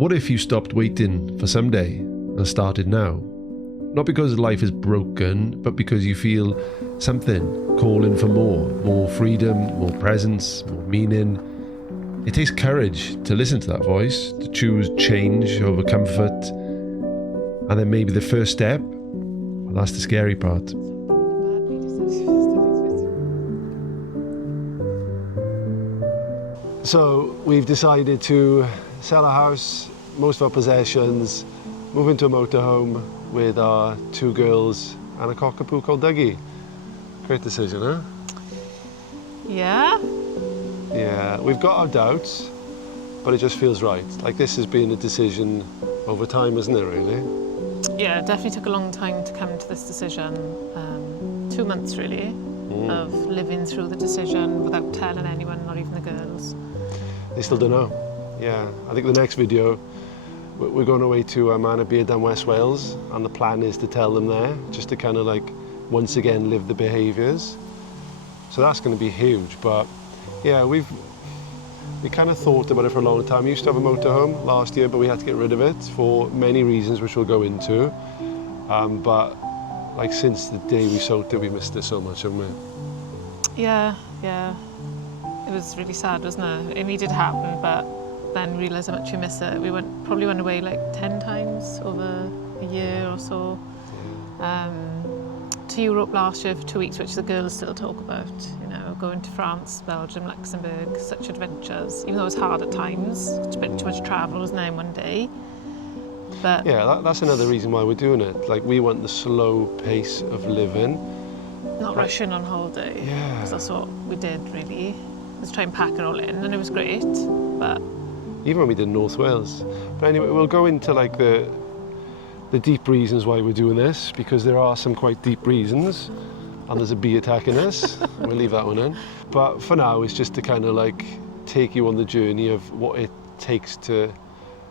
What if you stopped waiting for someday and started now? Not because life is broken, but because you feel something calling for more freedom, more presence, more meaning. It takes courage to listen to that voice, to choose change over comfort. And then maybe the first step, well, that's the scary part. So we've decided to sell our house, most of our possessions, move into a motorhome with our 2 girls and a cockapoo called Dougie. Great decision, huh? Yeah. Yeah, we've got our doubts, but it just feels right. Like this has been a decision over time, isn't it, really? Yeah, it definitely took a long time to come to this decision. 2 months, really, of living through the decision without telling anyone, not even the girls. They still don't know. Yeah, I think the next video, we're going away to Manor Beard down West Wales, and the plan is to tell them there, just to kind of like, once again, live the behaviours. So that's going to be huge, but yeah, we kind of thought about it for a long time. We used to have a motorhome last year, but we had to get rid of it for many reasons, which we'll go into. But like since the day we sold it, we missed it so much, haven't we? Yeah. It was really sad, wasn't it? It needed to happen, but then realised how much we miss it. We probably went away like 10 times over a year or so. To Europe last year for 2 weeks, which the girls still talk about. You know, going to France, Belgium, Luxembourg, such adventures. Even though it was hard at times, it's a bit too much travel, wasn't it, in one day? But yeah, that's another reason why we're doing it. Like we want the slow pace of living. Not rushing on holiday. Yeah. Because that's what we did, really. Was try and pack it all in, and it was great, but... Even when we did North Wales. But anyway, we'll go into like the deep reasons why we're doing this, because there are some quite deep reasons, and there's a bee attacking us. We'll leave that one in. But for now, it's just to kind of like take you on the journey of what it takes to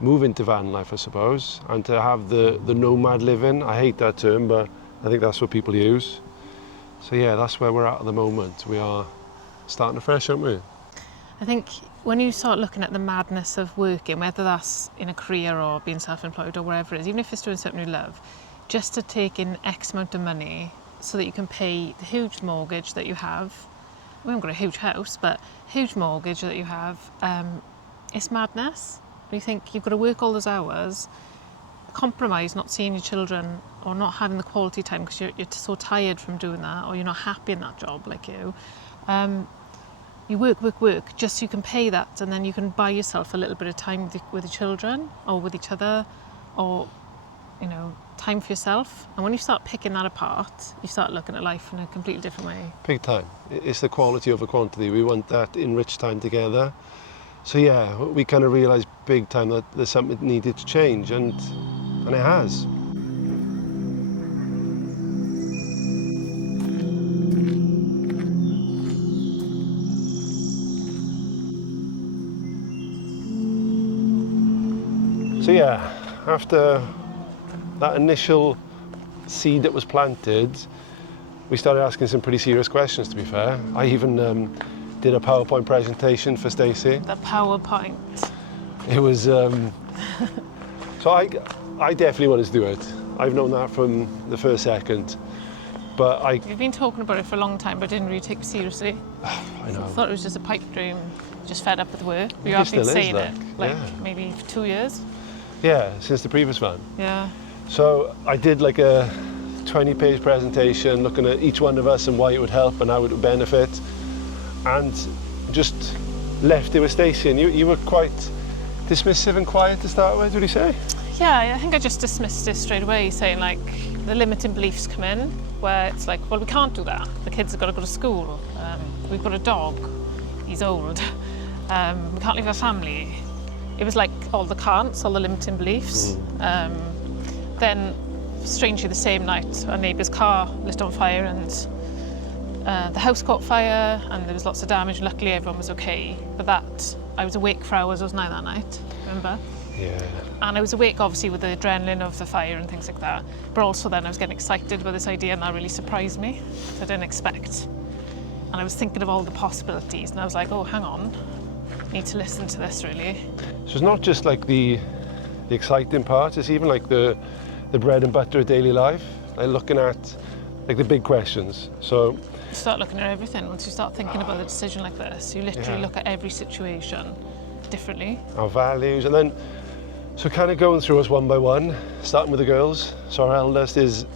move into van life, I suppose, and to have the nomad living. I hate that term, but I think that's what people use. So yeah, that's where we're at the moment. We are starting afresh, aren't we? I think when you start looking at the madness of working, whether that's in a career or being self-employed or wherever it is, even if it's doing something you love, just to take in X amount of money so that you can pay the huge mortgage that you have. We haven't got a huge house, but huge mortgage that you have, it's madness. You think you've got to work all those hours, compromise not seeing your children or not having the quality time because you're so tired from doing that, or you're not happy in that job like you. You work just so you can pay that, and then you can buy yourself a little bit of time with your children or with each other, or you know, time for yourself. And when you start picking that apart, you start looking at life in a completely different way. Big time. It's the quality over quantity. We want that enriched time together. So yeah, we kind of realised big time that there's something that needed to change, and it has. So yeah, after that initial seed that was planted, we started asking some pretty serious questions, to be fair. I even did a PowerPoint presentation for Stacey. The PowerPoint. It was, so I definitely wanted to do it. I've known that from the first second. But You've been talking about it for a long time, but didn't really take it seriously. I know. I thought it was just a pipe dream, just fed up with work. You have been saying it, like maybe for 2 years. Yeah, since the previous one. Yeah. So I did like a 20-page presentation looking at each one of us and why it would help and how it would benefit, and just left it with Stacey. And you were quite dismissive and quiet to start with, what did you say? Yeah, I think I just dismissed it straight away, saying like the limiting beliefs come in, where it's like, well, we can't do that. The kids have got to go to school. We've got a dog. He's old. We can't leave our family. It was like all the can'ts, all the limiting beliefs. Then, strangely, the same night, our neighbour's car lit on fire, and the house caught fire, and there was lots of damage. Luckily, everyone was okay. But I was awake for hours, wasn't I, that night? Remember? Yeah. And I was awake, obviously, with the adrenaline of the fire and things like that. But also then I was getting excited by this idea, and that really surprised me. I didn't expect. And I was thinking of all the possibilities, and I was like, oh, hang on. I need to listen to this, really. So it's not just like the the exciting part. It's even like the bread and butter of daily life, like looking at like the big questions. So You start looking at everything. Once you start thinking about a decision like this, you literally look at every situation differently. our values, and then so kind of going through us one by one, starting with the girls. So our eldest is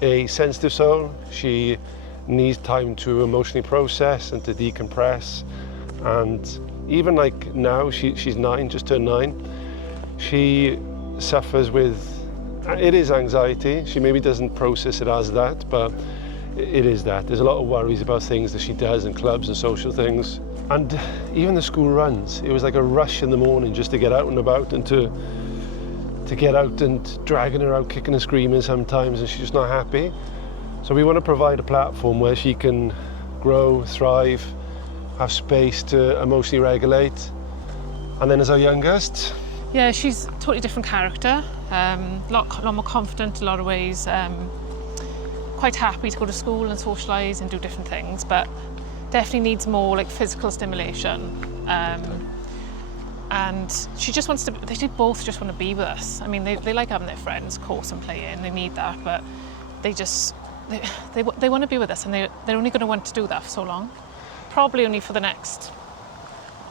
a sensitive soul. She needs time to emotionally process and to decompress, and even like now she's 9, just turned 9, she suffers with, it is anxiety. She maybe doesn't process it as that, but it is that. There's a lot of worries about things that she does in clubs and social things. And even the school runs, it was like a rush in the morning just to get out and about, and to get out, and dragging her out, kicking and screaming sometimes, and she's just not happy. So we want to provide a platform where she can grow, thrive, have space to emotionally regulate. And then as our youngest, Yeah, she's a totally different character. A lot more confident in a lot of ways. Quite happy to go to school and socialise and do different things, but definitely needs more like physical stimulation. And she just wants to, they both just want to be with us. I mean, they like having their friends, of course, and playing, they need that, but they just, they want to be with us, and they're only going to want to do that for so long. Probably only for the next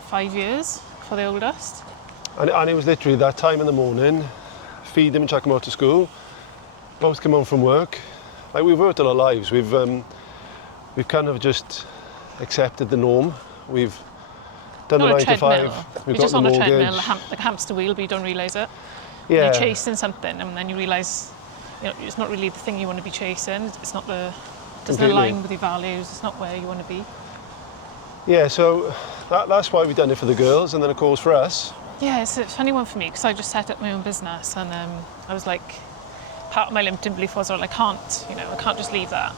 5 years for the oldest. and it was literally that time in the morning, feed them and chuck them out to school, both come home from work. Like, we've worked all our lives, we've kind of just accepted the norm. We've done a 9 to 5. We've You're just got on the a treadmill, mortgage. like a hamster wheel, but you don't realise it. Yeah. You're chasing something, and then you realise, you know, it's not really the thing you want to be chasing. It's not it doesn't Completely. align with your values. It's not where you want to be. Yeah, so that's why we've done it for the girls, and then of course for us. Yeah, it's a funny one for me because I just set up my own business, and I was like, part of my limiting belief was, well, I can't just leave that.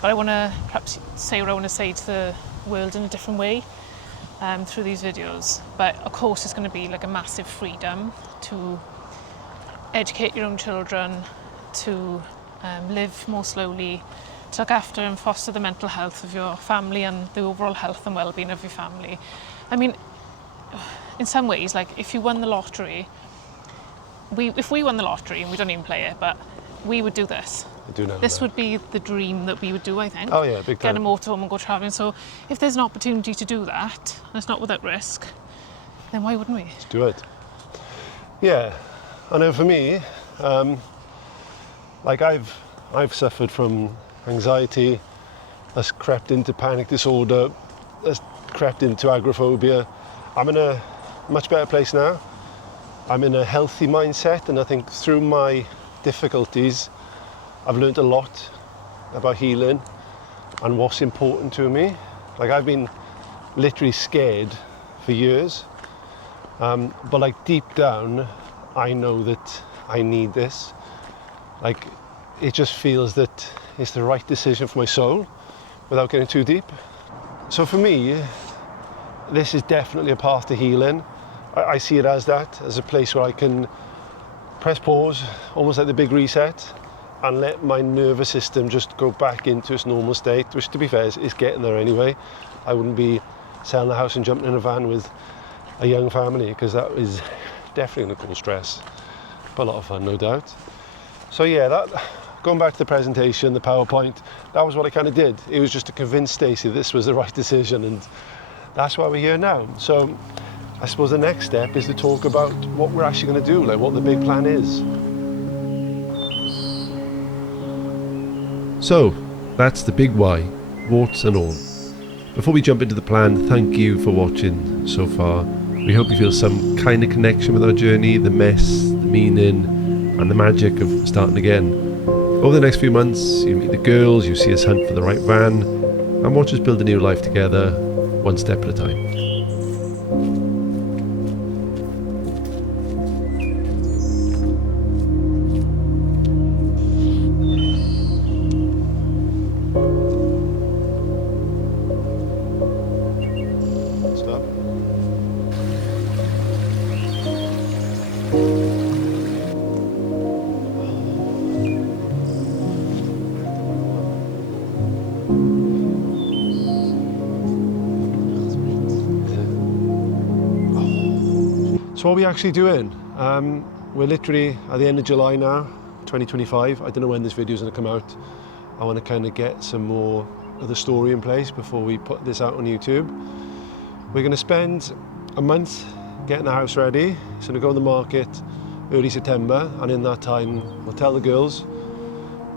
But I want to perhaps say what I want to say to the world in a different way through these videos. But of course, it's going to be like a massive freedom to educate your own children, to live more slowly, to look after and foster the mental health of your family and the overall health and well-being of your family. I mean, in some ways, like if you won the lottery, if we won the lottery, and we don't even play it, but we would do this. I do know This that. would be the dream that we would do, I think. Oh yeah, big Get a time. motorhome and go travelling. So if there's an opportunity to do that, and it's not without risk, then why wouldn't we? Let's do it. Yeah, I know for me, like I've suffered from anxiety, that's crept into panic disorder, that's crept into agoraphobia. I'm in a much better place now. I'm in a healthy mindset, and I think through my difficulties, I've learned a lot about healing and what's important to me. Like, I've been literally scared for years, but like deep down, I know that I need this. Like, it just feels that it's the right decision for my soul without getting too deep. So for me, this is definitely a path to healing. I see it as that, as a place where I can press pause, almost like the big reset, and let my nervous system just go back into its normal state, which, to be fair, is getting there anyway. I wouldn't be selling the house and jumping in a van with a young family, because that is definitely going to cause stress, but a lot of fun, no doubt. So yeah, going back to the presentation, the PowerPoint, that was what I kind of did. It was just to convince Stacey this was the right decision, and that's why we're here now. So I suppose the next step is to talk about what we're actually going to do, like what the big plan is. So, that's the big why, warts and all. Before we jump into the plan, thank you for watching so far. We hope you feel some kind of connection with our journey, the mess, the meaning, and the magic of starting again. Over the next few months, you meet the girls, you see us hunt for the right van, and watch us build a new life together, one step at a time. Stop. So what are we actually doing? we're literally at the end of July now, 2025. I don't know when this video is going to come out. I want to kind of get some more of the story in place before we put this out on YouTube. We're going to spend a month getting the house ready. It's going to go on the market early September, and in that time we'll tell the girls,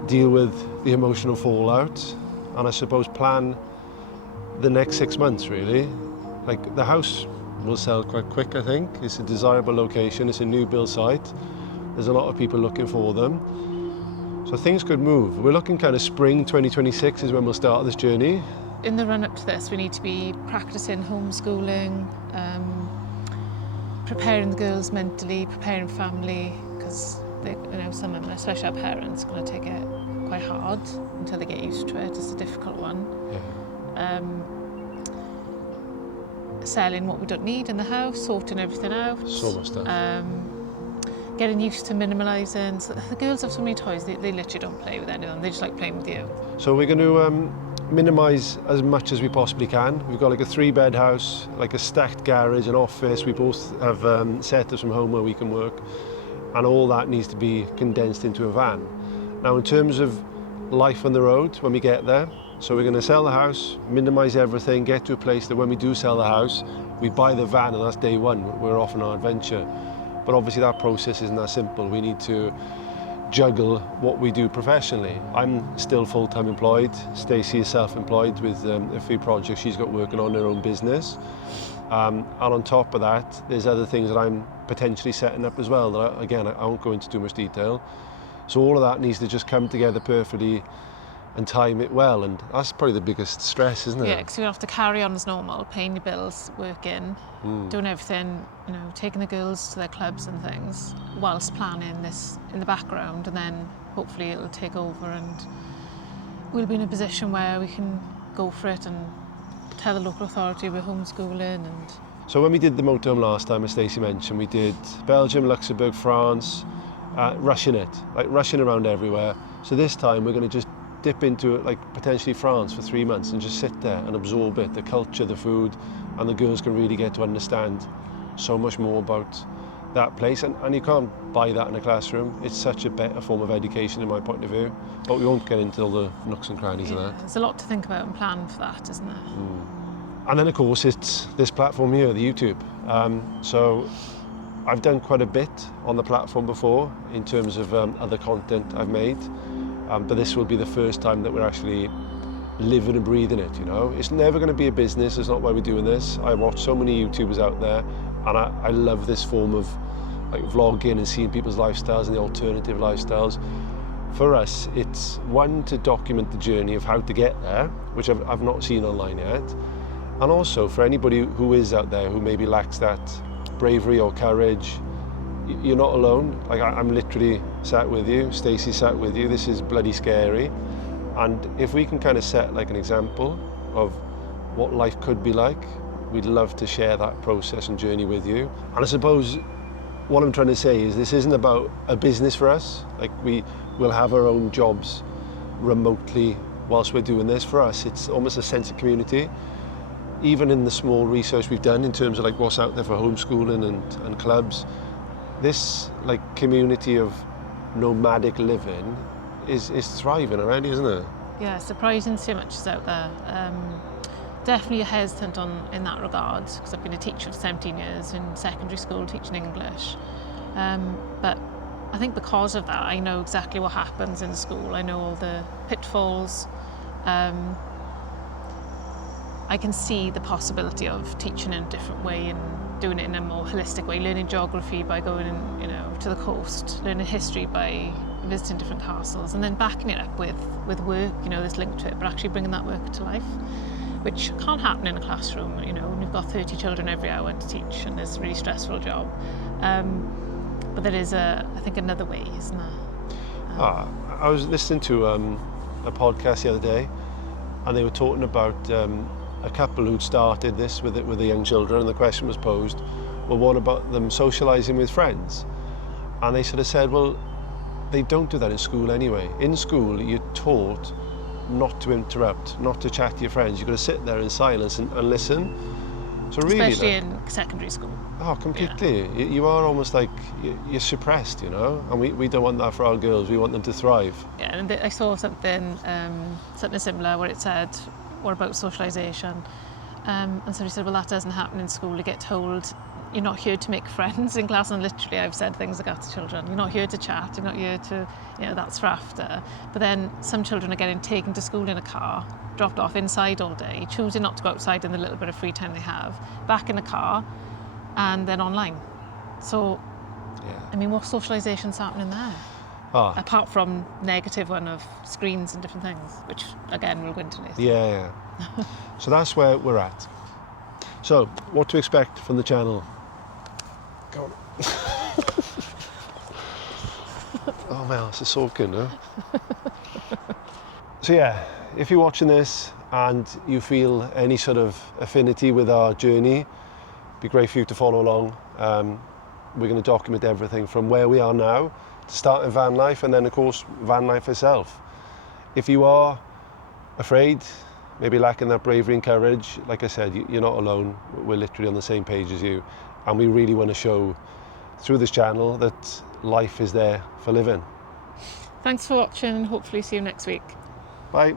deal with the emotional fallout, and I suppose plan the next 6 months really. Like, the house will sell quite quick, I think. It's a desirable location, it's a new build site. There's a lot of people looking for them. So things could move. We're looking kind of spring 2026 is when we'll start this journey. In the run up to this, we need to be practicing homeschooling, preparing the girls mentally, preparing family, because some of them, especially our parents, are going to take it quite hard until they get used to it. It's a difficult one. Yeah. Selling what we don't need in the house, sorting everything out. So much stuff. Getting used to minimalising. So the girls have so many toys, they literally don't play with any of them. They just like playing with you. So we're going to minimise as much as we possibly can. We've got like a 3-bed house, like a stacked garage, an office. We both have setups from home where we can work, and all that needs to be condensed into a van. Now, in terms of life on the road when we get there, so we're going to sell the house, minimise everything, get to a place that when we do sell the house, we buy the van, and that's day one. We're off on our adventure. But obviously that process isn't that simple. We need to juggle what we do professionally. I'm still full-time employed. Stacey is self-employed with a few projects she's got working on her own business. And on top of that, there's other things that I'm potentially setting up as well that, I won't go into too much detail. So all of that needs to just come together perfectly and time it well, and that's probably the biggest stress, isn't it? Yeah, because you have to carry on as normal, paying your bills, working, doing everything, taking the girls to their clubs and things, whilst planning this in the background, and then hopefully it'll take over and we'll be in a position where we can go for it and tell the local authority we're homeschooling. And so when we did the motorhome last time, as Stacey mentioned, we did Belgium, Luxembourg, France, rushing around everywhere. So this time we're going to just dip into it, like potentially France for 3 months, and just sit there and absorb it, the culture, the food, and the girls can really get to understand so much more about that place. And you can't buy that in a classroom. It's such a better form of education in my point of view, but we won't get into all the nooks and crannies of that. There's a lot to think about and plan for that, isn't there? And then of course it's this platform here, the YouTube. So I've done quite a bit on the platform before in terms of other content I've made. But this will be the first time that we're actually living and breathing it, It's never going to be a business, it's not why we're doing this. I watch so many YouTubers out there, and I love this form of like vlogging and seeing people's lifestyles and the alternative lifestyles. For us, it's one, to document the journey of how to get there, which I've not seen online yet. And also for anybody who is out there who maybe lacks that bravery or courage, you're not alone. Like, I'm literally sat with you, Stacey sat with you. This is bloody scary. And if we can kind of set like an example of what life could be like, we'd love to share that process and journey with you. And I suppose what I'm trying to say is this isn't about a business for us. Like, we will have our own jobs remotely whilst we're doing this. For us, it's almost a sense of community. Even in the small research we've done in terms of like what's out there for homeschooling and clubs, this like community of nomadic living is thriving already, isn't it? Yeah, surprising so much is out there. Definitely hesitant in that regard, because I've been a teacher for 17 years in secondary school teaching English. But I think because of that, I know exactly what happens in school. I know all the pitfalls. I can see the possibility of teaching in a different way and doing it in a more holistic way, learning geography by going to the coast, learning history by visiting different castles, and then backing it up with work, this link to it, but actually bringing that work to life, which can't happen in a classroom, when you've got 30 children every hour to teach, and it's a really stressful job. But there is, I think, another way, isn't there? I was listening to a podcast the other day, and they were talking about a couple who'd started this with the young children, and the question was posed, well, what about them socialising with friends? And they sort of said, well, they don't do that in school anyway. In school, you're taught not to interrupt, not to chat to your friends. You've got to sit there in silence and listen. So really, especially like, in secondary school. oh, completely. You are almost like you're suppressed, you know. And we don't want that for our girls. We want them to thrive. Yeah, and I saw something similar where it said, "What about socialisation?" And somebody said, "Well, that doesn't happen in school. You get told you're not here to make friends in class." And literally, I've said things like that to children. You're not here to chat. You're not here to, that's for after. But then some children are getting taken to school in a car, dropped off inside all day, choosing not to go outside in the little bit of free time they have, back in a car, and then online. So, I mean, what socialisation's happening there? Apart from negative one of screens and different things, which again we'll go into later. Yeah. So that's where we're at. So, what to expect from the channel? Go on. Oh, my arse is soaking, huh? So yeah, if you're watching this and you feel any sort of affinity with our journey, it'd be great for you to follow along. We're going to document everything from where we are now to starting van life, and then of course van life itself. If you are afraid, maybe lacking that bravery and courage, like I said, you're not alone. We're literally on the same page as you, and we really want to show through this channel that life is there for living. Thanks for watching, and hopefully see you next week. Bye.